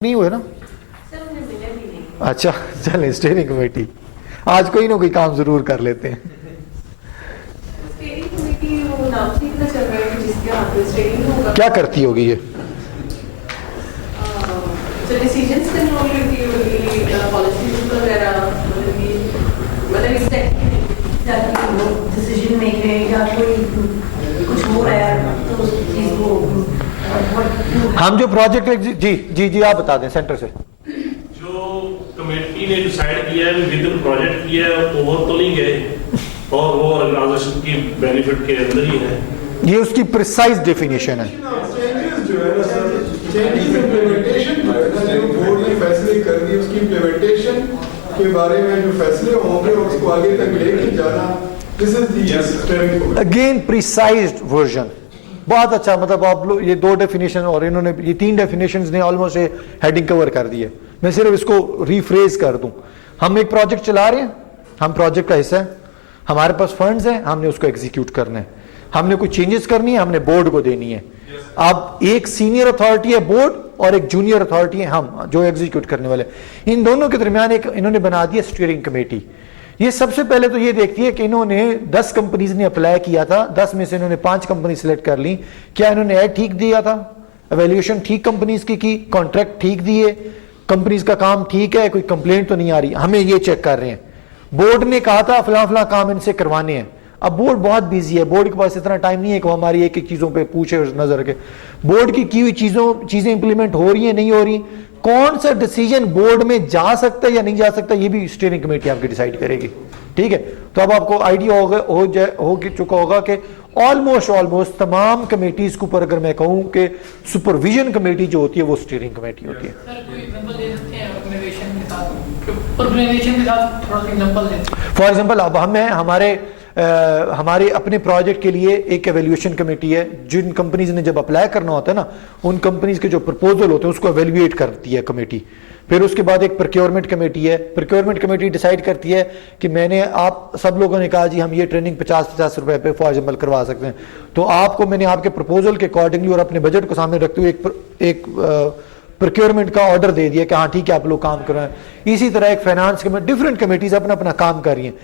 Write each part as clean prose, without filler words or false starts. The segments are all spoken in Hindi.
नहीं हुए ना। अच्छा चलें, स्टीयरिंग कमेटी आज कोई ना कोई काम जरूर कर लेते हैं। क्या करती होगी ये? डिसीजन मेकिंग या कोई कुछ हो रहा है तो उस चीज को हम जो प्रोजेक्ट जी जी जी आप बता दें सेंटर से। जो कमेटी ने डिसाइड किया है विद प्रोजेक्ट किया है ओवर तो नहीं गए और वो ऑर्गेनाइजेशन की बेनिफिट के अंदर ही है। ये उसकी प्रिसाइज डेफिनेशन है। चेंजेस जो है ना सर, चेंजेस इम्प्लीमेंटेशन जो है ना, जो बोर्ड ने फैसले कर दिए उसकी इम्प्लीमेंटेशन के बारे में जो फैसले होंगे उसको आगे तक लेके जाना, this is the steering committee. Again precised version, बहुत अच्छा। मतलब आप लोग ये दो डेफिनेशन और इन्होंने ये तीन डेफिनेशंस ने ऑलमोस्ट हेडिंग कवर कर दी है। मैं सिर्फ इसको रीफ्रेज कर दूं। हम एक प्रोजेक्ट चला रहे हैं, हम प्रोजेक्ट का हिस्सा है, हमारे पास फंड्स हैं, हमने उसको एग्जीक्यूट करना है, हमने कुछ चेंजेस करनी है, हमने बोर्ड को देनी है। अब एक सीनियर अथॉरिटी है बोर्ड और एक जूनियर अथॉरिटी है हम जो एग्जीक्यूट करने वाले। इन दोनों के दरमियान एक इन्होंने बना दिया स्टीयरिंग कमेटी। ये सबसे पहले तो ये देखती है कि इन्होंने 10 कंपनीज ने अप्लाई किया था, 10 में से इन्होंने 5 कंपनी सिलेक्ट कर ली। क्या इन्होंने ऐड ठीक दिया था, एवेल्यूएशन ठीक कंपनीज की कॉन्ट्रैक्ट ठीक दिए, कंपनीज का काम ठीक है, कोई कंप्लेंट तो नहीं आ रही, हमें ये चेक कर रहे हैं। बोर्ड ने कहा था फला फला काम इनसे करवाने हैं। अब बोर्ड बहुत बिजी है, बोर्ड के पास इतना टाइम नहीं है कि वो हमारी एक एक चीजों पे पूछे और नजर रखे। बोर्ड की हुई चीजें इंप्लीमेंट हो रही है नहीं हो रही, कौन सा डिसीजन बोर्ड में जा सकता है या नहीं जा सकता, ये भी स्टीयरिंग कमेटी आपकी डिसाइड करेगी। ठीक है, तो अब आपको आइडिया हो चुका होगा कि ऑलमोस्ट तमाम कमेटीज के ऊपर अगर मैं कहूं कि सुपरविजन कमेटी जो होती है वो स्टीयरिंग कमेटी होती है। फॉर एग्जाम्पल अब हमारे अपने प्रोजेक्ट के लिए एक एवेल्यूएशन कमेटी है। जिन कंपनीज ने जब अप्लाई करना होता है ना, उन कंपनीज के जो प्रपोजल होते हैं उसको एवेल्यूएट करती है कमेटी। फिर उसके बाद एक प्रोक्योरमेंट कमेटी है। प्रोक्योरमेंट कमेटी डिसाइड करती है कि मैंने आप सब लोगों ने कहा जी हम ये ट्रेनिंग 50-50 रुपए पे फॉर एग्जाम्पल करवा सकते हैं, तो आपको मैंने आपके प्रपोजल के अकॉर्डिंगली और अपने बजट को सामने रखते हुए एक प्रोक्योरमेंट का ऑर्डर दे दिया कि हाँ ठीक है आप लोग काम कर रहे हैं। इसी तरह एक फाइनेंस कमेटी, डिफरेंट कमेटीज अपना अपना काम कर रही हैं।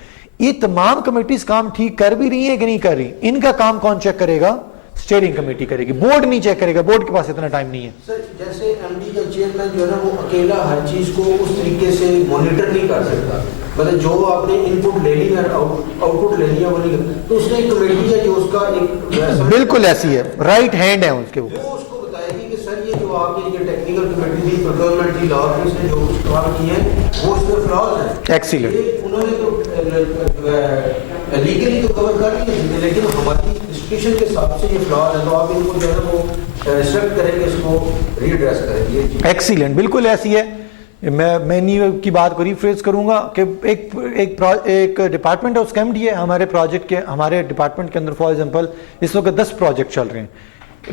ये तमाम कमेटीज काम ठीक कर भी रही है कि नहीं कर रही, इनका काम कौन चेक करेगा? स्टीयरिंग कमेटी करेगी, बोर्ड नहीं चेक करेगा, बोर्ड के पास इतना टाइम नहीं है। सर जैसे एमडी का चेयरमैन जो है ना वो अकेला हर चीज को उस तरीके से मॉनिटर नहीं कर सकता, मतलब जो आपने इनपुट ले ली है आउटपुट ले लिया वो नहीं, तो उसने एक कमेटी है जो उसका एक बिल्कुल ऐसी है, राइट हैंड है उसके, वो उसको बताएगी कि सर ये जो आपने ये टेक्निकल कमेटी थी, प्रोक्योरमेंट थी, लॉ ने जो काम किए हैं वो उसमें फ्लॉज है। एक्सीलेंट। उन्होंने तो लीगली तो कवर कर लिया, लेकिन हमारी इंस्टीट्यूशन के हिसाब से ये फ्लॉज है, तो आप इनको जो है वो इंस्ट्रक्ट करेंगे, इसको रीएड्रेस करेंगे। एक्सीलेंट, बिल्कुल ऐसी है। मैं नहीं की बात को रिफ्रेज करूंगा कि एक डिपार्टमेंट है उसका एमडी है हमारे प्रोजेक्ट के, हमारे डिपार्टमेंट के अंदर फॉर एग्जांपल इस वक्त 10 प्रोजेक्ट चल रहे हैं।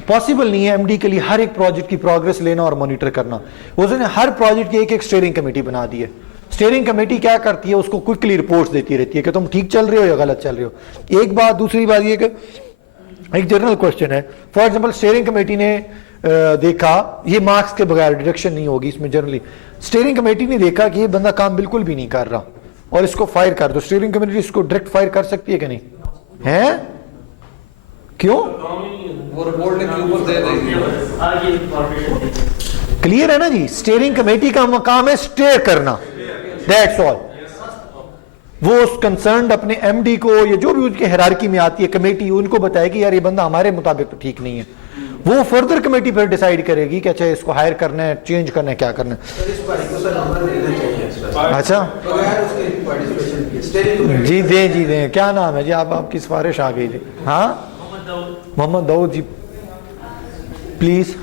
पॉसिबल नहीं है एमडी के लिए हर एक प्रोजेक्ट की प्रोग्रेस लेना और मॉनिटर करना। उसने हर प्रोजेक्ट की एक स्टीयरिंग कमेटी बना दी है। स्टीयरिंग कमेटी क्या करती है, उसको क्विकली रिपोर्ट्स देती रहती है कि तुम ठीक चल रहे हो या गलत चल रहे हो। एक बात, दूसरी बात ये कि एक जनरल क्वेश्चन है, फॉर एग्जांपल स्टीयरिंग कमेटी ने देखा ये मार्क्स के बगैर डिडक्शन नहीं होगी इसमें, जनरली स्टीयरिंग कमेटी ने देखा कि ये बंदा काम बिल्कुल भी नहीं कर रहा और इसको फायर कर दो, स्टीयरिंग कमेटी इसको डायरेक्ट फायर कर सकती है कि नहीं है? क्यों? वो रिपोर्ट के ऊपर दे देगी। क्लियर है ना जी? स्टीयरिंग कमेटी का काम है स्टेयर करना, दैट्स ऑल। वो उस कंसर्न्ड अपने एमडी को या जो भी उसके हायरार्की में आती है कमेटी, उनको बताएगी यार ये बंदा हमारे मुताबिक तो ठीक नहीं है। वो फर्दर कमेटी पर डिसाइड करेगी कि अच्छा इसको हायर करना है, चेंज करना है, क्या करना है। अच्छा जी दें, क्या नाम है जी? आपकी सिफारिश आ गई जी। हाँ मोहम्मद दाऊद जी प्लीज।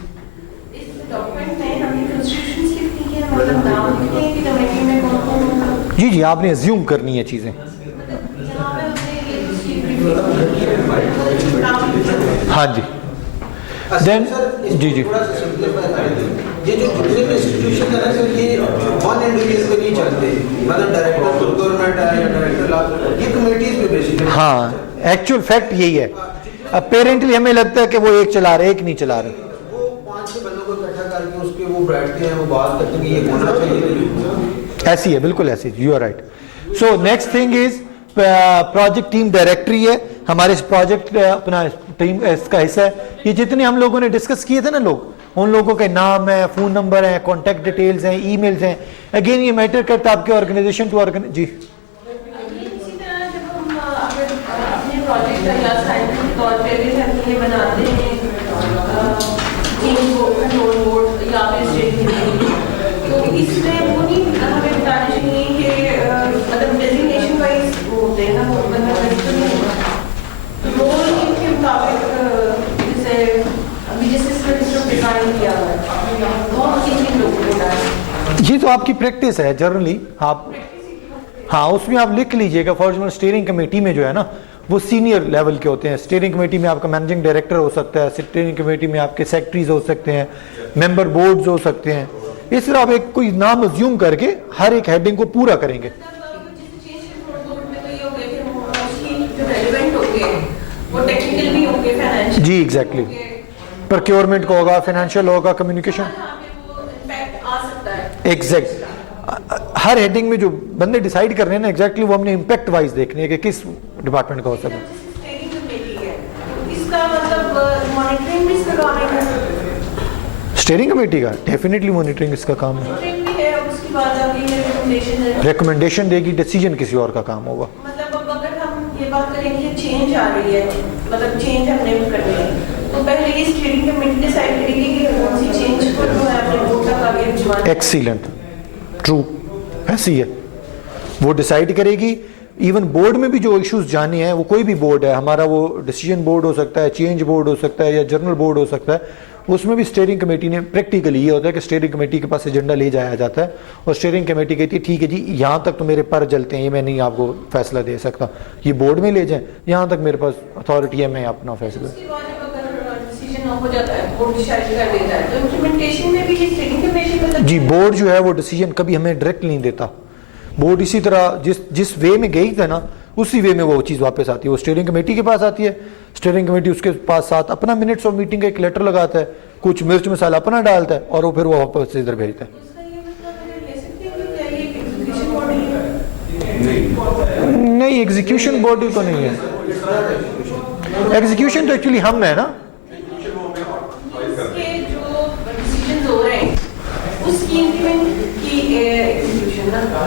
जी जी आपने अज्यूम करनी है चीजें। हाँ जी देन जी जी ये जो जितने भी इंस्टीट्यूशन है ना सर, ये वन इंडिविजुअल पे नहीं चलते, मतलब डायरेक्टर प्रोक्योरमेंट है या डायरेक्टर ये कमेटीज पे बेसिकली। हाँ एक्चुअल फैक्ट यही है। अपेरेंटली हमें लगता है कि वो एक चला रहे, एक नहीं चला रहे। वो 5-6 बंदों को इकट्ठा करके उसके वो बैठते हैं, वो बात करते हैं कि ये होना चाहिए, ऐसी है, बिल्कुल ऐसी, you are right. So next thing is project team directory है हमारे इस प्रोजेक्ट अपना टीम इसका हिस्सा है। ये जितने हम लोगों ने डिस्कस किए थे ना लोग, उन लोगों के नाम है, फोन नंबर है, कॉन्टैक्ट डिटेल्स हैं, ईमेल्स हैं। अगेन ये मैटर करता है आपके ऑर्गेनाइजेशन टू ऑर्गेनाइज। जी इसी तरह जब हम अगर अपने प्रोजेक्ट का या साइंटिफिक के तौर पे भी हम ये बनाते हैं कंट्रोल बोर्ड या फिर स्टेट, तो इसमें वो नहीं हमें बताना चाहिए कि मतलब डेजिग्नेशन वाइज होते हैं ना, वो रोल के मुताबिक जैसे अभी जिस सिस्टम डिजाइन किया हुआ है वो हम किन लोगों को डालें। ये तो आपकी प्रैक्टिस है जनरली, आप हाँ उसमें आप लिख लीजिएगा। फॉर एग्जाम्पल स्टीयरिंग कमेटी में जो है ना वो सीनियर लेवल के होते हैं। स्टीयरिंग कमेटी में आपका मैनेजिंग डायरेक्टर हो सकता है, स्टीयरिंग कमेटी में आपके सेक्रेटरीज हो सकते हैं, मेंबर बोर्ड्स हो सकते हैं। इस तरह आप एक कोई नाम अज्यूम करके हर एक हेडिंग को पूरा करेंगे। जी एग्जैक्टली, प्रोक्योरमेंट का होगा, फाइनेंशियल होगा, कम्युनिकेशन, एग्जैक्ट हर हेडिंग में जो बंदे डिसाइड कर रहे हैं ना एग्जैक्टली वो हमने इम्पैक्ट वाइज देखने कि किस डिपार्टमेंट का हो सकता है। स्टीयरिंग कमेटी का डेफिनेटली मॉनिटरिंग इसका काम है, रिकमेंडेशन देगी, डिसीजन किसी और का काम होगा। मतलब अब अगर हम ये बात करेंगे चेंज आ रही है, मतलब चेंज हमने करनी है, तो पहले ये स्टीयरिंग कमेटी डिसाइड करेगी कि कौन सी चेंज को जो है अपने बोर्ड तक आगे भिजवाना। एक्सीलेंट, ट्रू, ऐसी है, वो डिसाइड करेगी। इवन बोर्ड में भी जो इश्यूज जाने हैं, वो कोई भी बोर्ड है हमारा, वो डिसीजन बोर्ड हो सकता है, चेंज बोर्ड हो सकता है या जर्नल बोर्ड हो सकता है, उसमें भी स्टीयरिंग कमेटी ने प्रैक्टिकली ये होता है कि स्टीयरिंग कमेटी के पास एजेंडा ले जाया जाता है और स्टीयरिंग कमेटी कहती है ठीक है जी यहाँ तक तो मेरे पर जलते हैं, ये मैं नहीं आपको फैसला दे सकता, ये बोर्ड में ले जाएं, यहाँ तक मेरे पास अथॉरिटी है, मैं अपना फैसला। जी बोर्ड जो है वो डिसीजन कभी हमें डायरेक्ट नहीं देता। बोर्ड इसी तरह जिस वे में गई था ना उसी वे में वो चीज़ वापस आती है, वो स्टीयरिंग कमेटी के पास आती है। स्टीयरिंग कमेटी उसके पास साथ अपना मिनट्स ऑफ मीटिंग का एक लेटर लगाता है, कुछ मिर्च मसाला अपना डालता है और वो फिर वो वापस इधर भेजता है। नहीं, एग्जीक्यूशन बॉडी तो नहीं है, एग्जीक्यूशन तो एक्चुअली हम है ना।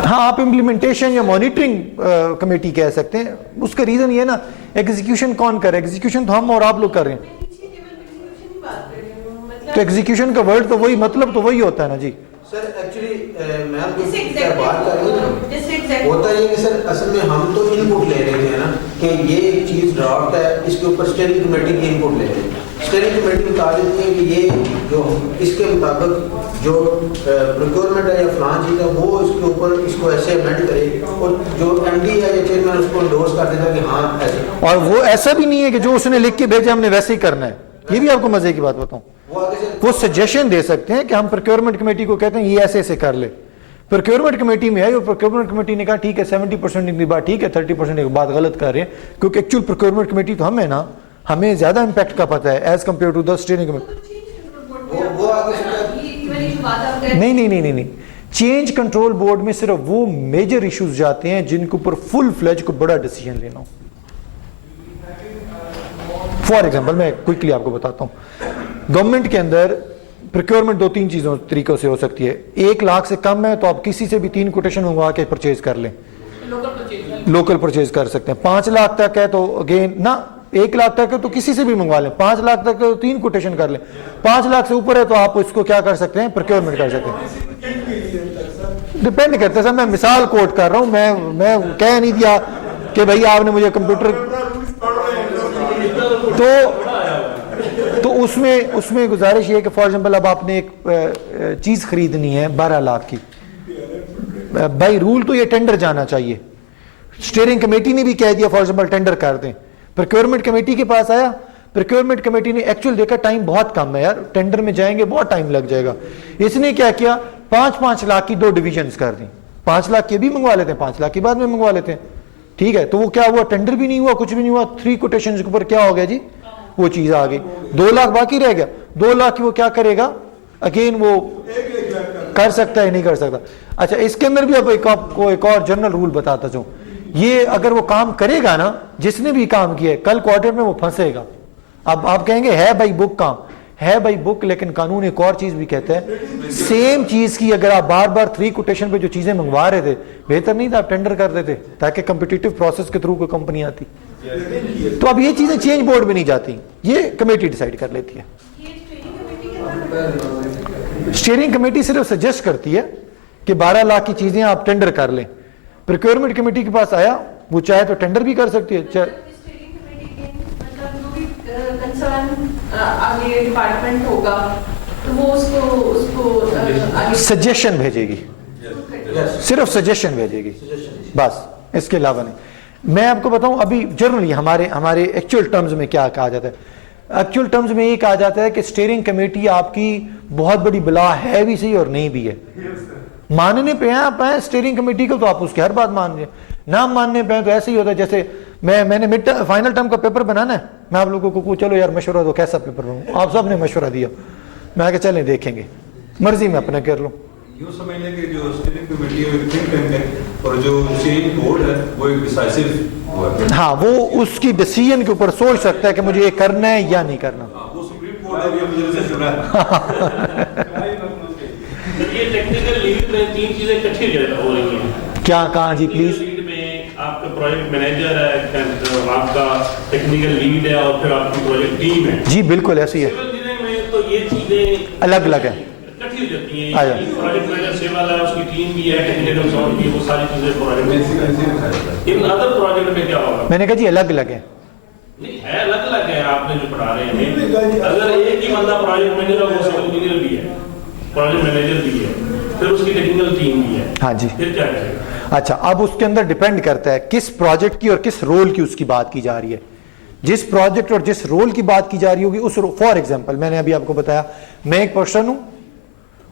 हाँ आप इम्प्लीमेंटेशन या मॉनिटरिंग कमेटी कह सकते हैं। उसका रीजन ये ना एग्जीक्यूशन कौन करे, एग्जीक्यूशन तो हम और आप लोग कर रहे हैं, तो एग्जीक्यूशन का वर्ड तो वही, मतलब तो वही होता है ना जी। सर एक्चुअली मैं आपको क्या बात कर रही हूँ ना, होता है कि सर असल में हम तो इनपुट ले रहे थे ना कि ये एक चीज़ ड्राफ्ट है, इसके ऊपर स्टीयरिंग कमेटी की इनपुट ले रहे हैं। स्टीयरिंग कमेटी बता देती है कि ये जो इसके मुताबिक जो प्रोक्योरमेंट है या फलां चीज़ है वो इसके ऊपर इसको ऐसे अमेंड करे, और जो एमडी है या चेयरमैन उसको इंडोर्स कर देता है कि हाँ ऐसे। और वो ऐसा भी नहीं है कि जो उसने लिख के भेजा हमने वैसे ही करना है। ये भी आपको मजे की बात बताऊं, वो सजेशन दे सकते हैं कि हम प्रोक्योरमेंट कमेटी को कहते हैं ये ऐसे ऐसे कर ले। प्रोक्योरमेंट कमेटी में आई और प्रोक्योरमेंट कमेटी ने कहा ठीक है 70% की बात ठीक है, 30% की बात गलत कर रहे हैं, क्योंकि एक्चुअल प्रोक्योरमेंट कमेटी तो हम है ना, हमें ज्यादा इंपैक्ट का पता है as compare to the steering committee. नहीं, चेंज कंट्रोल बोर्ड में सिर्फ वो मेजर इश्यूज जाते हैं जिनके ऊपर फुल फ्लेज को बड़ा डिसीजन लेना हो। फॉर एग्जाम्पल मैं क्विकली आपको बताता हूं, गवर्नमेंट के अंदर प्रोक्योरमेंट 2-3 चीजों तरीकों से हो सकती है। 1 लाख से कम है तो आप किसी से भी 3 कोटेशन मंगवा के परचेज कर लें, लोकल परचेज कर सकते हैं। 5 लाख तक है तो अगेन ना, 1 लाख तक है तो किसी से भी मंगवा लें, 5 लाख तक है तो 3 कोटेशन कर लें, 5 लाख से ऊपर है तो आप इसको क्या कर सकते हैं, प्रोक्योरमेंट कर सकते हैं। डिपेंड करता है सर, मैं मिसाल कोट कर रहा हूं, मैं कह नहीं दिया कि भाई आपने मुझे कंप्यूटर तो उसमें गुजारिश ये है कि फॉर एग्जांपल अब आपने एक चीज खरीदनी है 12 लाख की, बाई रूल तो ये टेंडर जाना चाहिए। स्टीयरिंग कमेटी ने भी कह दिया फॉर एग्जांपल टेंडर कर दें, प्रोक्योरमेंट कमेटी के पास आया, प्रोक्योरमेंट कमेटी ने एक्चुअल देखा टाइम बहुत कम है यार, टेंडर में जाएंगे बहुत टाइम लग जाएगा। इसने क्या किया, 5-5 लाख की 2 डिविजन्स कर दी, 5 लाख के भी मंगवा लेते हैं, 5 लाख के बाद में मंगवा लेते हैं, ठीक है। तो वो क्या हुआ, टेंडर भी नहीं हुआ, कुछ भी नहीं हुआ, 3 कोटेशन के ऊपर क्या हो गया जी, वो चीज आ गई, 2 लाख बाकी रह गया। 2 लाख की वो क्या करेगा, अगेन वो 1 लाख कर सकता है नहीं कर सकता। अच्छा, इसके अंदर भी अब आपको एक और जनरल रूल बताता हूं, ये अगर वो काम करेगा ना, जिसने भी काम किया है, कल क्वार्टर में वो फंसेगा। अब आप कहेंगे है भाई बुक काम, है भाई बुक, लेकिन कानून एक और चीज भी कहता है, सेम चीज की अगर आप बार बार 3 कोटेशन पे जो चीजें मंगवा रहे थे, बेहतर नहीं था आप टेंडर कर देते, ताकि कम्पिटिटिव प्रोसेस के थ्रू कोई कंपनी आती। तो अब ये चीजें चेंज बोर्ड में नहीं जाती, ये कमेटी डिसाइड कर लेती है। ये ट्रेनिंग कमेटी के अंदर स्टीयरिंग कमेटी सिर्फ सजेस्ट करती है कि 12 लाख की चीजें आप टेंडर कर लें। प्रोक्योरमेंट कमेटी के पास आया, वो चाहे तो टेंडर भी कर सकती है। स्टीयरिंग कमेटी के मतलब जो भी कंसर्न आगे डिपार्टमेंट होगा तो वो उसको आगे सजेशन भेजेगी, सिर्फ सजेशन भेजेगी बस, इसके अलावा नहीं। मैं आपको बताऊं अभी जनरली हमारे एक्चुअल टर्म्स में क्या कहा जाता है। एक्चुअल टर्म्स में ये कहा जाता है कि स्टीयरिंग कमेटी आपकी बहुत बड़ी बला है भी सही और नहीं भी है। मानने पे हैं आप हैं स्टीयरिंग कमेटी को तो आप उसकी हर बात मान रहे, ना मानने पे हैं तो ऐसे ही होता है। जैसे मैंने फाइनल टर्म का पेपर बनाना है, मैं आप लोगों को चलो यार मशवरा दो कैसा पेपर बनाऊं, आप सब ने मशवरा दिया, मैं आगे चलें देखेंगे, मर्जी में अपना कर लूं। यूँ समझ लें कि जो स्टीयरिंग कमेटी है थिंक टैंक है और जो चेंज बोर्ड है वो एक डिसाइसिव हुआ है। हाँ, वो उसकी डिसीजन के ऊपर सोच सकता है कि मुझे ये करना है या नहीं करना। वो सुप्रीम कोर्ट है, ये मुझे से सुना है। ये टेक्निकल लीड में 3 चीजें इकट्ठी हो रही हैं। क्या कहा जी प्लीज? लीड में आपका प्रोजेक्ट मैनेजर है, आपका टेक्निकल लीड है और फिर आपकी प्रोजेक्ट टीम है। जी बिल्कुल ऐसी है, सिविल इंजीनियरिंग में तो ये चीजें अलग अलग है, इकट्ठी हो जाती हैं। आया। प्रोजेक्ट मैनेजर सिविल है, उसकी टीम भी है, टेक्निकल कंसल्टेंट भी है, वो सारी चीजें प्रोजेक्ट। इन अदर प्रोजेक्ट में क्या होगा? मैंने कहा जी अलग अलग है। नहीं है, अलग अलग है, आपने जो पढ़ा रहे हैं। अगर एक ही बंदा प्रोजेक्ट मैनेजर है, वो सिविल इंजीनियर भी है, प्रोजेक्ट मैनेजर भी है, फिर उसकी टेक्निकल टीम भी है। हाँ जी। फिर क्या करेगा? अच्छा, अब उसके अंदर डिपेंड करता है किस प्रोजेक्ट की और किस रोल की उसकी बात की जा रही है। जिस प्रोजेक्ट और जिस रोल की बात की जा रही होगी उस, फॉर एग्जांपल मैंने अभी आपको बताया मैं एक पर्सन हूं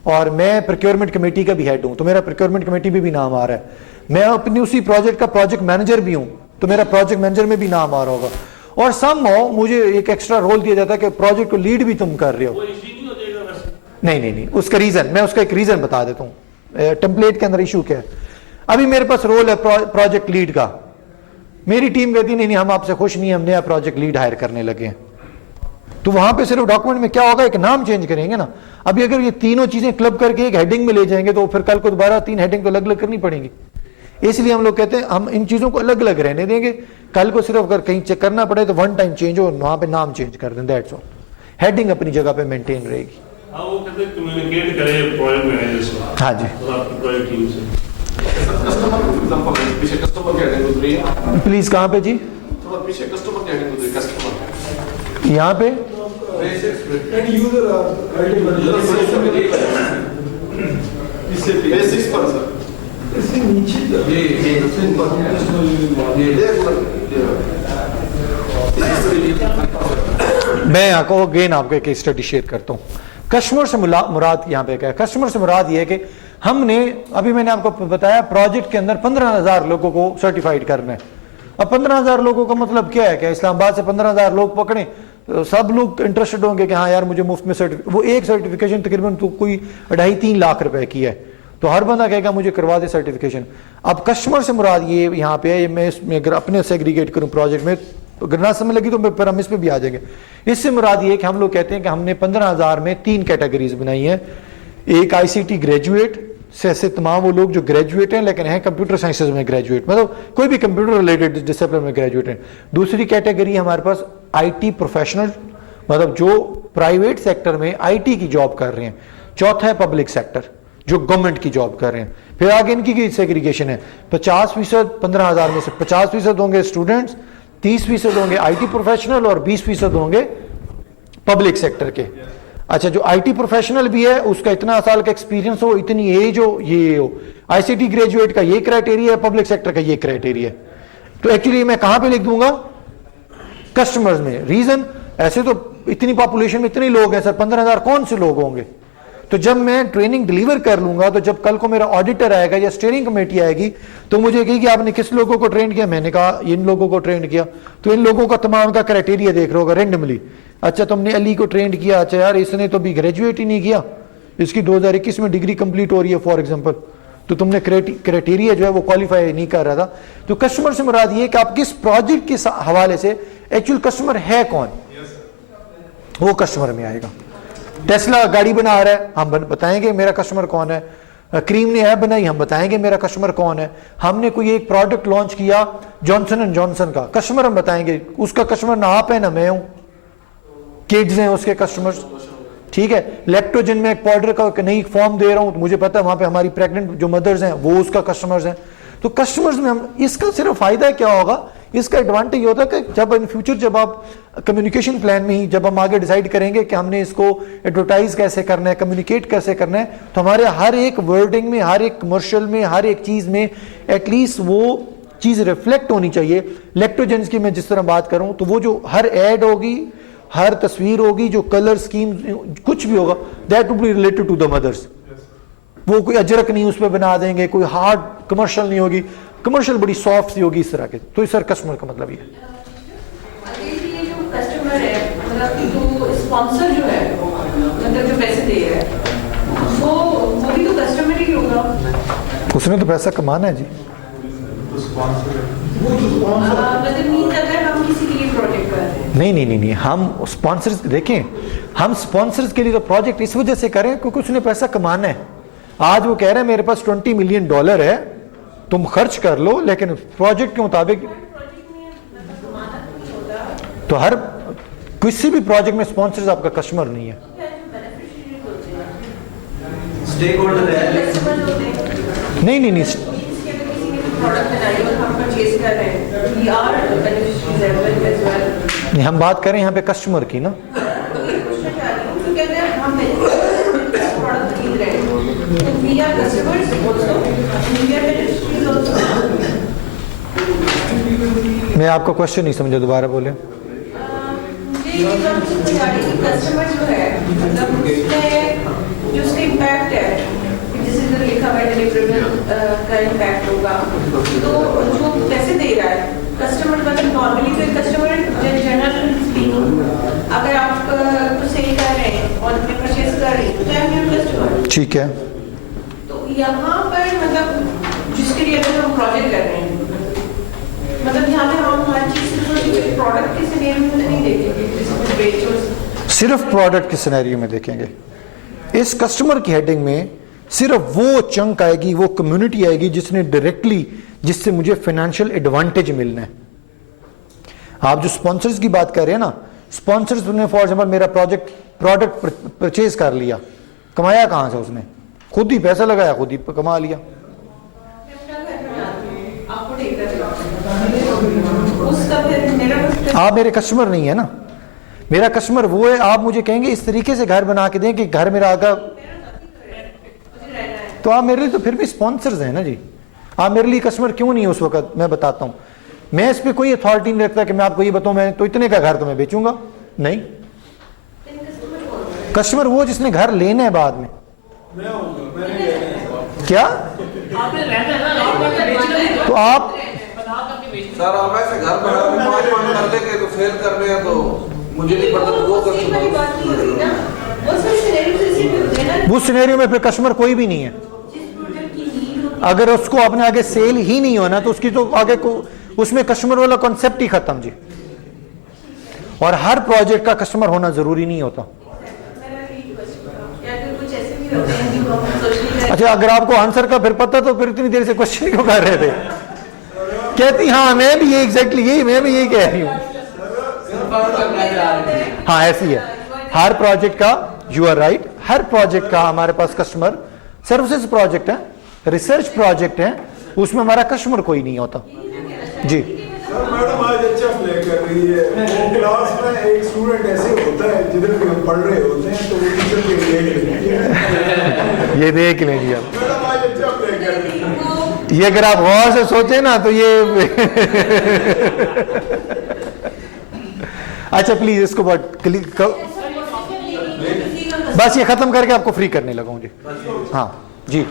और मैं प्रोक्योरमेंट कमेटी का भी हेड हूं, तो मेरा प्रोक्योरमेंट कमेटी में भी नाम आ रहा है। मैं अपनी उसी प्रोजेक्ट का प्रोजेक्ट मैनेजर भी हूं, तो मेरा प्रोजेक्ट मैनेजर में भी नाम आ रहा होगा। और समहाउ मुझे एक एक्स्ट्रा रोल दिया जाता है कि प्रोजेक्ट को लीड भी तुम कर रहे हो। वो इश्यू नहीं हो जाएगा वैसे? नहीं, उसका रीजन मैं उसका एक रीजन बता देता हूं। टेम्पलेट के अंदर इशू क्या है, अभी मेरे पास रोल है प्रोजेक्ट लीड का, मेरी टीम कहती नहीं हम आपसे खुश नहीं, हम नया प्रोजेक्ट लीड हायर करने लगे हैं, तो वहां पे सिर्फ डॉक्यूमेंट में क्या होगा, एक नाम चेंज करेंगे ना। अभी अगर ये तीनों चीजें क्लब करके एक हेडिंग में ले जाएंगे तो फिर कल को दोबारा 3 हेडिंग तो अलग अलग करनी पड़ेंगी। इसलिए हम लोग कहते हैं हम इन चीजों को अलग अलग रहने देंगे, कल को सिर्फ अगर कहीं चेक करना पड़े तो वन टाइम चेंज हो, वहां पे नाम चेंज कर दें, दैट्स ऑल। हेडिंग अपनी जगह पे मेंटेन रहेगी। हाँ, वो कहते हैं कम्युनिकेट करें प्रोजेक्ट मैनेजर से। हाँ जी, और आपकी प्रोजेक्ट टीम से। कस्टमर एग्जांपल है, पीछे कस्टमर की हेडिंग उतरी है, प्लीज कहाँ पे जी? थोड़ा पीछे कस्टमर की हेडिंग उतरी, कस्टमर यहाँ पे एंड यूजर बेसिक्स पर सर इससे नीचे मैं आपको अगेन आपको एक स्टडी शेयर करता हूँ। कस्टमर से मुराद यहाँ पे क्या है? कस्टमर से मुराद ये है कि हमने अभी मैंने आपको बताया प्रोजेक्ट के अंदर 15,000 लोगों को सर्टिफाइड करना है। अब 15,000 लोगों का मतलब क्या है? क्या इस्लामाबाद से 15,000 लोग पकड़े तो सब लोग इंटरेस्टेड होंगे कि हाँ यार मुझे मुफ्त में वो एक सर्टिफिकेशन तकरीबन तो कोई 2.5-3 लाख रुपए की है, तो हर बंदा कहेगा मुझे करवा दे सर्टिफिकेशन। अब कस्टमर से मुराद ये यहाँ पे है, मैं इसमें अगर अपने सेग्रीगेट करूँ प्रोजेक्ट में अगर ना समझ लगी तो फिर हम इस पे भी आ जाएंगे। इससे मुराद ये कि हम लोग कहते हैं कि हमने 15,000 में 3 कैटेगरीज बनाई हैं। एक ICT ग्रेजुएट से ऐसे तमाम वो लोग जो ग्रेजुएट हैं लेकिन हैं कंप्यूटर साइंसेज में ग्रेजुएट, मतलब कोई भी कंप्यूटर रिलेटेड डिसिप्लिन में ग्रेजुएट हैं। दूसरी कैटेगरी हमारे पास IT प्रोफेशनल, मतलब जो प्राइवेट सेक्टर में IT की जॉब कर रहे हैं। चौथा है पब्लिक सेक्टर जो गवर्नमेंट की जॉब कर रहे हैं। फिर आगे इनकी सेग्रीगेशन है, 50% 15,000 में से 50% होंगे स्टूडेंट्स, 30% होंगे IT प्रोफेशनल और 20% होंगे पब्लिक सेक्टर के। अच्छा, जो IT प्रोफेशनल भी है उसका इतना साल का एक्सपीरियंस हो, इतनी एज हो, ये हो। ICT ग्रेजुएट का ये क्राइटेरिया है, पब्लिक सेक्टर का ये क्राइटेरिया है। तो एक्चुअली मैं कहां पे लिख दूंगा? कस्टमर्स में। रीजन, ऐसे तो इतनी पॉपुलेशन में इतने लोग हैं सर, 15,000 कौन से लोग होंगे? तो जब मैं ट्रेनिंग डिलीवर कर लूंगा तो जब कल को मेरा ऑडिटर आएगा या स्टीयरिंग कमेटी आएगी तो मुझे कहेगी आपने किस लोगों को ट्रेन किया? मैंने कहा इन लोगों को ट्रेन किया। तो इन लोगों का तमाम का क्राइटेरिया देख रहे होगा रेंडमली। अच्छा, तुमने अली को ट्रेन किया, अच्छा यार इसने तो भी ग्रेजुएट ही नहीं किया, इसकी 2021 में डिग्री कंप्लीट हो रही है फॉर एग्जांपल, तो तुमने क्राइटेरिया जो है वो क्वालिफाई नहीं कर रहा था। तो कस्टमर से मुराद ये कि आप किस प्रोजेक्ट के हवाले से एक्चुअल कस्टमर है कौन, वो कस्टमर में आएगा। टेस्ला गाड़ी बना रहा है, हम बताएंगे मेरा कस्टमर कौन है। क्रीम ने ऐप बनाई, हम बताएंगे मेरा कस्टमर कौन है। हमने कोई एक प्रोडक्ट लॉन्च किया जॉनसन एंड जॉनसन का, कस्टमर हम बताएंगे, उसका कस्टमर ना आप है ना मैं हूं, किड्स हैं उसके कस्टमर्स, ठीक है। लैक्टोजन में एक पाउडर का नई फॉर्म दे रहा हूं तो मुझे पता है वहां पे हमारी प्रेग्नेंट जो मदर्स हैं वो उसका कस्टमर्स हैं। तो कस्टमर्स में हम, इसका सिर्फ फायदा क्या होगा, इसका एडवांटेज होता है कि जब इन फ्यूचर जब आप कम्युनिकेशन प्लान में ही जब हम आगे डिसाइड करेंगे कि हमने इसको एडवर्टाइज कैसे करना है, कम्युनिकेट कैसे करना है, तो हमारे हर एक वर्डिंग में, हर एक कमर्शियल में, हर एक चीज में एटलीस्ट वो चीज रिफ्लेक्ट होनी चाहिए। लैक्टोजेंस की मैं जिस तरह बात करूं तो वो जो हर एड होगी, हर तस्वीर होगी, जो कलर स्कीम कुछ भी होगा, that would be related to the mothers. वो कोई अजरक नहीं उस पर बना देंगे, कोई हार्ड कमर्शियल नहीं होगी, कमर्शियल बड़ी सॉफ्ट सी होगी इस तरह के। तो इस सर कस्टमर का मतलब ये ये जो कस्टमर है, मतलब जो स्पॉन्सर जो है, मतलब जो पैसे दे रहा है, वो भी तो कस्टमर ही होगा। उसने तो पैसा कमाना है जी। मतलब मीन अगर हम किसी के लिए प्रोजेक्ट कर रहे हैं, नहीं, हम स्पॉन्सर्स देखें, हम स्पॉन्सर्स के लिए तो प्रोजेक्ट इस वजह से करें क्योंकि उसने पैसा कमाना है। आज वो कह रहे हैं मेरे पास $20 मिलियन है, तुम खर्च कर लो, लेकिन प्रोजेक्ट के मुताबिक। तो हर किसी भी प्रोजेक्ट में स्पॉन्सर्स आपका कस्टमर नहीं है। स्टेक होल्डर है। नहीं, प्रोडक्ट बनाई और हम परचेज कर रहे हैं, we are beneficiaries as well। नहीं, हम बात करें यहाँ पे कस्टमर की ना। तो कहते हैं हम प्रोडक्ट खरीद रहे हैं, तो we are customers also, we are beneficiaries also। मैं आपका क्वेश्चन नहीं समझा, दोबारा बोले। कस्टमर जो है, मतलब उसमें जो उसका इम्पैक्ट है, जैसे जो लिखा हुआ है डिलीवरेबल का इम्पैक्ट होगा, तो जो पैसे दे रहा है कस्टमर, मतलब नॉर्मली कोई कस्टमर जनरल स्पीकिंग, अगर आप कुछ सेल कर रहे हैं और मैं परचेज कर रही हूँ तो आई एम योर कस्टमर, ठीक है। तो यहाँ पर मतलब जिसके लिए अगर हम प्रोजेक्ट कर रहे हैं, मतलब यहाँ पे हम हर चीज प्रोडक्ट के सिनेरियो में नहीं देखेंगे, जैसे बेचो सिर्फ प्रोडक्ट के सिनेरियो में देखेंगे। इस कस्टमर की हेडिंग में सिर्फ वो चंक आएगी, वो कम्युनिटी आएगी जिसने डायरेक्टली, जिससे मुझे फाइनेंशियल एडवांटेज मिलना है। आप जो स्पॉन्सर्स की बात कर रहे हैं ना, स्पॉन्सर्स ने फॉर एग्जांपल मेरा प्रोडक्ट परचेज कर लिया, कमाया कहां से उसने? खुद ही पैसा लगाया, खुद ही कमा लिया। आप मेरे कस्टमर नहीं है ना, मेरा कस्टमर वो है, आप मुझे कहेंगे इस तरीके से घर बना के दें कि घर मेरा आगा, तो आप मेरे लिए तो फिर भी स्पॉन्सर्स हैं ना जी। आप मेरे लिए कस्टमर क्यों नहीं है उस वक्त? मैं बताता हूं, मैं इस पे कोई अथॉरिटी नहीं रखता कि मैं आपको ये बताऊं मैं तो इतने का घर तो मैं बेचूंगा नहीं। कस्टमर वो जिसने घर लेना है बाद में। क्या तो आप सर आप ऐसे घर बना के 5 माह कर लेंगे तो फेल करने हैं, तो मुझे नहीं पता तो वो वो सिनेरियो में फिर कस्टमर कोई भी नहीं है। अगर उसको अपने आगे सेल ही नहीं होना तो उसकी तो आगे को उसमें कस्टमर वाला कॉन्सेप्ट ही खत्म जी। और हर प्रोजेक्ट का कस्टमर होना जरूरी नहीं होता। अच्छा, अगर आपको आंसर का फिर पता तो फिर इतनी देर से क्वेश्चन क्यों कर रहे थे? कहती हाँ मैं भी ये एग्जैक्टली यही, मैं भी यही कह रही हूँ। हाँ ऐसी है हर प्रोजेक्ट का, यू आर राइट, हर प्रोजेक्ट का हमारे पास कस्टमर, सर्विसेज प्रोजेक्ट है, रिसर्च प्रोजेक्ट है, उसमें हमारा कस्टमर कोई नहीं होता जी। सर मैडम आज अच्छा प्ले कर रही है। क्लास में एक स्टूडेंट ऐसे होता है जिधर भी हम पढ़ रहे होते हैं तो वो टीचर के देख लेती है। ये देख लेंगे आप। मैडम आज अच्छा प्ले कर रही है। ये अगर आप गौर से सोचे ना तो ये अच्छा प्लीज इसको बस ये खत्म करके आपको फ्री करने लगा जी। हाँ जी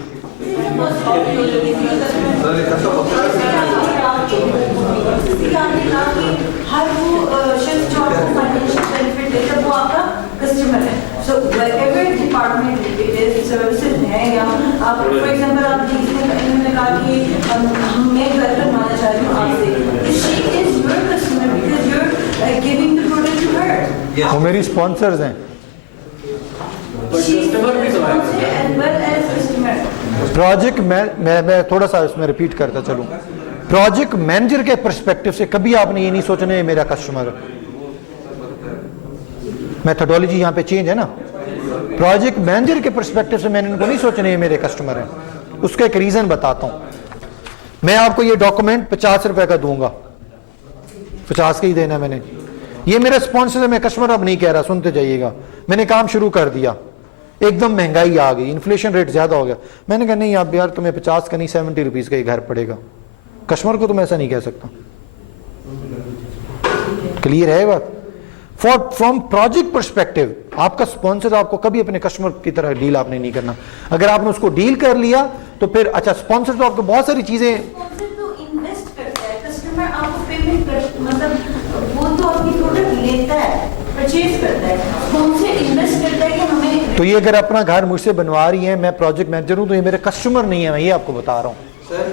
हर वो शख्स जो आपको फाइनेंशियल बेनिफिट देता है वो आपका कस्टमर है। सो व्हेरेवर डिपार्टमेंट इट इज हैं या आप फॉर एग्जांपल आप इन्होंने कहा कि मैं घर बनवाना चाह रही हूँ आपसे, she is your customer because you are giving the product to her. वो मेरी स्पॉन्सर्स हैं। प्रोजेक्ट मैं थोड़ा सा इसमें रिपीट करता चलूँ। प्रोजेक्ट मैनेजर के पर्सपेक्टिव से कभी आपने ये नहीं सोचना है मेरा कस्टमर है। मेथोडोलॉजी यहाँ पे चेंज है ना। प्रोजेक्ट मैनेजर के पर्सपेक्टिव से मैंने इनको नहीं सोचना है मेरे कस्टमर है। उसका एक रीजन बताता हूं। मैं आपको ये डॉक्यूमेंट 50 रुपए का दूंगा, 50 का ही देना मैंने। ये मेरा स्पॉन्सर है, मैं कस्टमर अब नहीं कह रहा, सुनते जाइएगा। मैंने काम शुरू कर दिया, एकदम महंगाई आ गई, इन्फ्लेशन रेट ज्यादा हो गया। मैंने कहा नहीं आप यार तुम्हें 50 का नहीं 70 रुपीज का ही घर पड़ेगा। कस्टमर को तो मैं ऐसा नहीं कह सकता। क्लियर है बात? फ्रॉम प्रोजेक्ट पर्सपेक्टिव आपका स्पॉन्सर आपको कभी अपने कस्टमर की तरह डील आपने नहीं करना। अगर आपने उसको डील कर लिया तो फिर अच्छा, स्पॉन्सर तो आपको बहुत सारी चीजें इन्वेस्ट करता है, कस्टमर आपको पेमेंट कर, मतलब वो तो अपनी प्रोडक्ट लेता है, परचेज करता है, हमसे इन्वेस्ट करता है कि हमें। तो ये अगर अपना घर मुझसे बनवा रही है, मैं प्रोजेक्ट मैनेजर हूं, तो ये मेरे कस्टमर नहीं है, मैं ये आपको बता रहा हूं। सर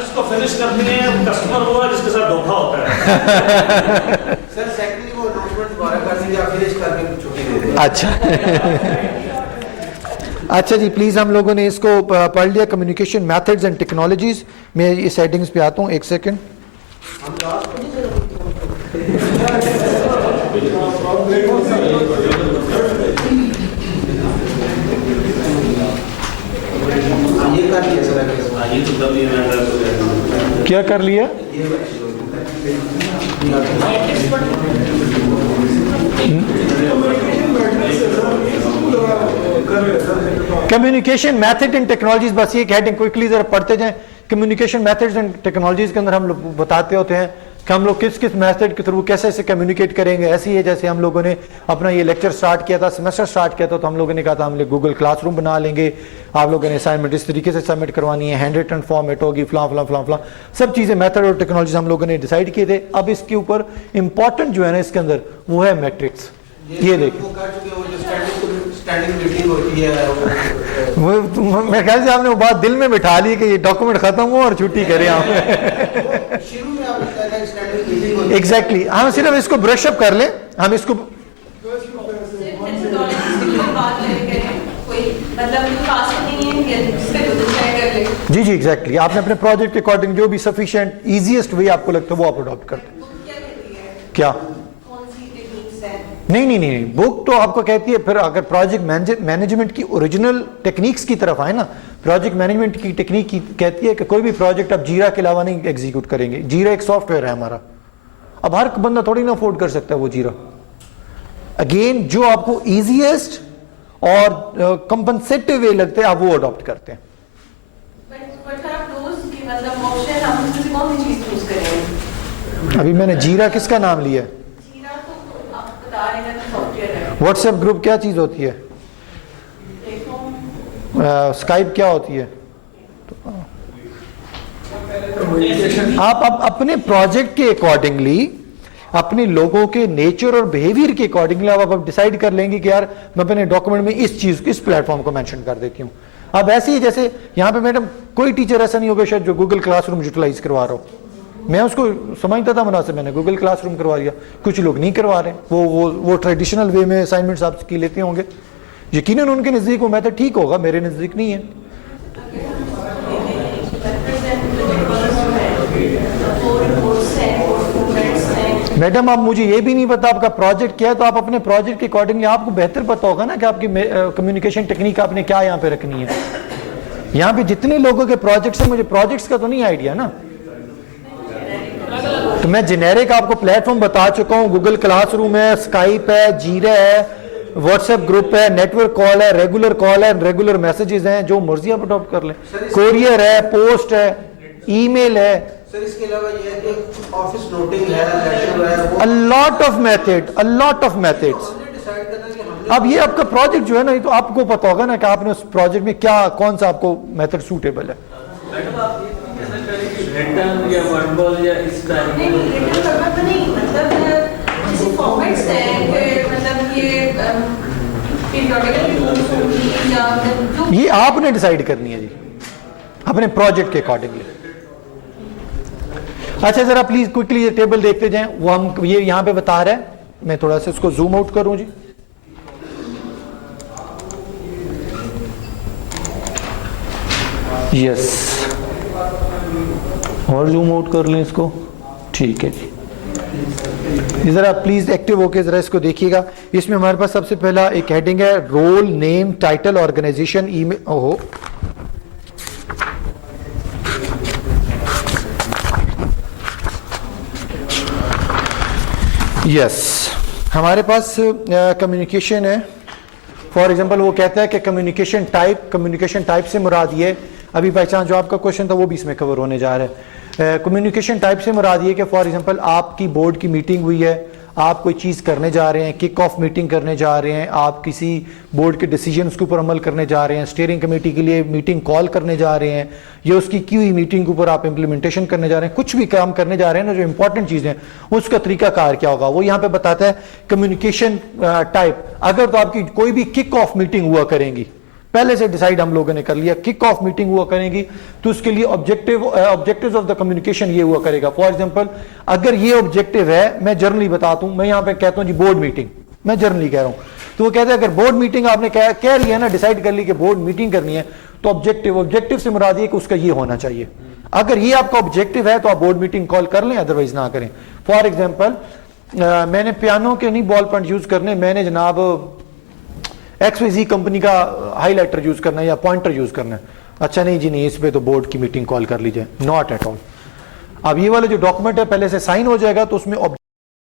इसको फिनिश करते हैं, कस्टमर हुआ जिसके साथ धोखा होता है। सर सेकंडली वो अनाउंसमेंट दोबारा कर दीजिए, आप फिनिश करके छुट्टी दे दें। अच्छा अच्छा जी, प्लीज हम लोगों ने इसको पढ़ लिया, कम्युनिकेशन मेथड्स एंड टेक्नोलॉजीज। मैं इस हेडिंग्स पे आता हूँ, एक सेकंड। ये कर लिया सर, ये तो कर लिया। क्या कर लिया? कम्युनिकेशन मेथड एंड टेक्नोलॉजीज, बस ये हेडिंग क्विकली जरा पढ़ते जाएं। कम्युनिकेशन मेथड्स एंड टेक्नोलॉजीज के अंदर हम लोग बताते होते हैं कि हम लोग किस किस मेथड के थ्रू कैसे ऐसे कम्युनिकेट करेंगे। ऐसे ही है जैसे हम लोगों ने अपना ये लेक्चर स्टार्ट किया था, सेमेस्टर स्टार्ट किया था, तो हम लोगों ने कहा था हम लोग गूगल क्लासरूम बना लेंगे, आप लोगों ने असाइनमेंट इस तरीके से सबमिट करवानी है, हैंड रिटन फॉर्मेट होगी, फलां फलां फलां फलां, सब चीज़ें मेथड और टेक्नोलॉजी हम लोगों ने डिसाइड किए थे। अब इसके ऊपर इंपॉर्टेंट जो है ना इसके अंदर वो है मैट्रिक्स। ये देखिए स्टैंडिंग मीटिंग होती है, वो मैं ख्याल से आपने वो बात दिल में बिठा ली कि ये डॉक्यूमेंट खत्म हो और छुट्टी करें आप। शुरू में आपने कहा था स्टैंडिंग मीटिंग होती है। एग्जैक्टली, हम सिर्फ इसको ब्रश अप कर लें, हम इसको जी जी एग्जैक्टली, आपने अपने प्रोजेक्ट के अकॉर्डिंग जो भी सफिशिएंट इजीएस्ट वे आपको लगता है वो आप अडॉप्ट करते हैं। क्या? नहीं नहीं नहीं, बुक तो आपको कहती है, फिर अगर प्रोजेक्ट मैनेजमेंट की ओरिजिनल टेक्निक्स की तरफ आए ना, प्रोजेक्ट मैनेजमेंट की टेक्निक की कहती है कि कोई भी प्रोजेक्ट आप जीरा के अलावा नहीं एग्जीक्यूट करेंगे। जीरा एक सॉफ्टवेयर है हमारा, अब हर बंदा थोड़ी ना अफोर्ड कर सकता है वो जीरा। अगेन जो आपको इजीएस्ट और कंपनसेटिव वे लगते हैं आप वो अडॉप्ट करते हैं। अभी मैंने जीरा किसका नाम लिया है? व्हाट्सएप ग्रुप क्या चीज होती है? स्काइप क्या होती है? आप अपने प्रोजेक्ट के अकॉर्डिंगली, अपने लोगों के नेचर और बिहेवियर के अकॉर्डिंगली आप डिसाइड कर लेंगे कि यार मैं अपने डॉक्यूमेंट में इस चीज, इस प्लेटफॉर्म को मेंशन कर देती हूँ। अब ऐसे ही जैसे यहाँ पे मैडम कोई टीचर ऐसा नहीं होगा शायद जो गूगल क्लासरूम यूटिलाइज करवा रहा हो। मैं उसको समझता था मुनासिब, मैंने गूगल क्लासरूम करवा दिया। कुछ लोग नहीं करवा रहे, वो ट्रेडिशनल वे में असाइनमेंट्स आप की लेते होंगे। यकीनन उनके नज़दीक वो मेथड ठीक होगा, मेरे नज़दीक नहीं है। मैडम आप मुझे ये भी नहीं पता आपका प्रोजेक्ट क्या है, तो आप अपने प्रोजेक्ट के अकॉर्डिंगली आपको बेहतर पता होगा ना कि आपकी कम्युनिकेशन टेक्निक आपने क्या यहाँ पे रखनी है। यहाँ पे जितने लोगों के प्रोजेक्ट्स हैं, मुझे प्रोजेक्ट्स का तो नहीं आइडिया ना, तो मैं जेनेरिक आपको प्लेटफॉर्म बता चुका हूँ। गूगल क्लासरूम है, स्काइप है, जीरा है, व्हाट्सएप ग्रुप है, नेटवर्क कॉल है, रेगुलर कॉल है, रेगुलर मैसेजेस हैं, जो मर्जी आप अडॉप्ट कर लें। कोरियर है, पोस्ट है, ईमेल है। सर इसके अलावा ये है कि ऑफिस नोटिंग है, लेटर है, वो a lot of methods। अब ये आपका प्रोजेक्ट जो है ना, ये तो आपको पता होगा ना कि आपने उस प्रोजेक्ट में क्या, कौन सा आपको मेथड सूटेबल है। रिटर्न या वर्बल या इस टाइप नहीं, रिटर्न फॉर्मेट तो नहीं, मतलब जैसे फॉर्मेट्स हैं, फिर मतलब ये पीरियोडिकल रिपोर्ट्स होंगी या जो ये आपने डिसाइड करनी है जी, अपने प्रोजेक्ट के अकॉर्डिंगली। अच्छा जरा प्लीज क्विकली ये टेबल देखते जाएं, वो हम ये यहां पे बता रहे हैं, मैं थोड़ा सा इसको जूम आउट करूं जी। यस, और जूम आउट कर लें इसको, ठीक है जी। जरा प्लीज एक्टिव होके जरा इसको देखिएगा। इसमें हमारे पास सबसे पहला एक हेडिंग है role, name, title, organization, email. ओहो, यस, हमारे पास कम्युनिकेशन है। फॉर एग्जांपल वो कहता है कि कम्युनिकेशन टाइप से मुराद ये, अभी बाई चांस जो आपका क्वेश्चन था वो भी इसमें कवर होने जा रहा है। कम्युनिकेशन टाइप से मुराद ये कि फॉर एग्जांपल आपकी बोर्ड की मीटिंग हुई है, आप कोई चीज़ करने जा रहे हैं, किक ऑफ मीटिंग करने जा रहे हैं, आप किसी बोर्ड के डिसीजंस के ऊपर अमल करने जा रहे हैं, स्टीयरिंग कमेटी के लिए मीटिंग कॉल करने जा रहे हैं, या उसकी की हुई मीटिंग के ऊपर आप इंप्लीमेंटेशन करने जा रहे हैं, कुछ भी काम करने जा रहे हैं ना, जो इंपॉर्टेंट चीज़ें उसका तरीकाकार क्या होगा वो यहाँ पे बताता है। कम्युनिकेशन टाइप, अगर तो आपकी कोई भी किक ऑफ मीटिंग हुआ करेंगी, पहले से डिसाइड हम लोगों ने कर लिया किक ऑफ मीटिंग हुआ करेंगी, तो उसके लिए ऑब्जेक्टिव्स ऑफ द कम्युनिकेशन ये हुआ करेगा। फॉर एग्जांपल अगर ये ऑब्जेक्टिव है, मैं जनरली बताता हूं, मैं यहां पे कहता हूं जी बोर्ड मीटिंग, मैं जनरली कह रहा हूं, तो वो कहते हैं अगर बोर्ड मीटिंग आपने कह रही है ना, डिसाइड कर ली कि बोर्ड मीटिंग करनी है, तो ऑब्जेक्टिव से मुराद ये कि उसका ये होना चाहिए। अगर ये आपका ऑब्जेक्टिव है तो आप बोर्ड मीटिंग कॉल कर लें, अदरवाइज ना करें। फॉर एग्जाम्पल मैंने पियानो के नहीं बॉल पॉइंट यूज करने, मैंने जनाब XYZ कंपनी का हाईलाइटर यूज करना है या पॉइंटर यूज करना है, अच्छा नहीं जी नहीं, इस पे तो बोर्ड की मीटिंग कॉल कर लीजिए, नॉट एट ऑल। अब ये वाला जो डॉक्यूमेंट है पहले से साइन हो जाएगा तो उसमें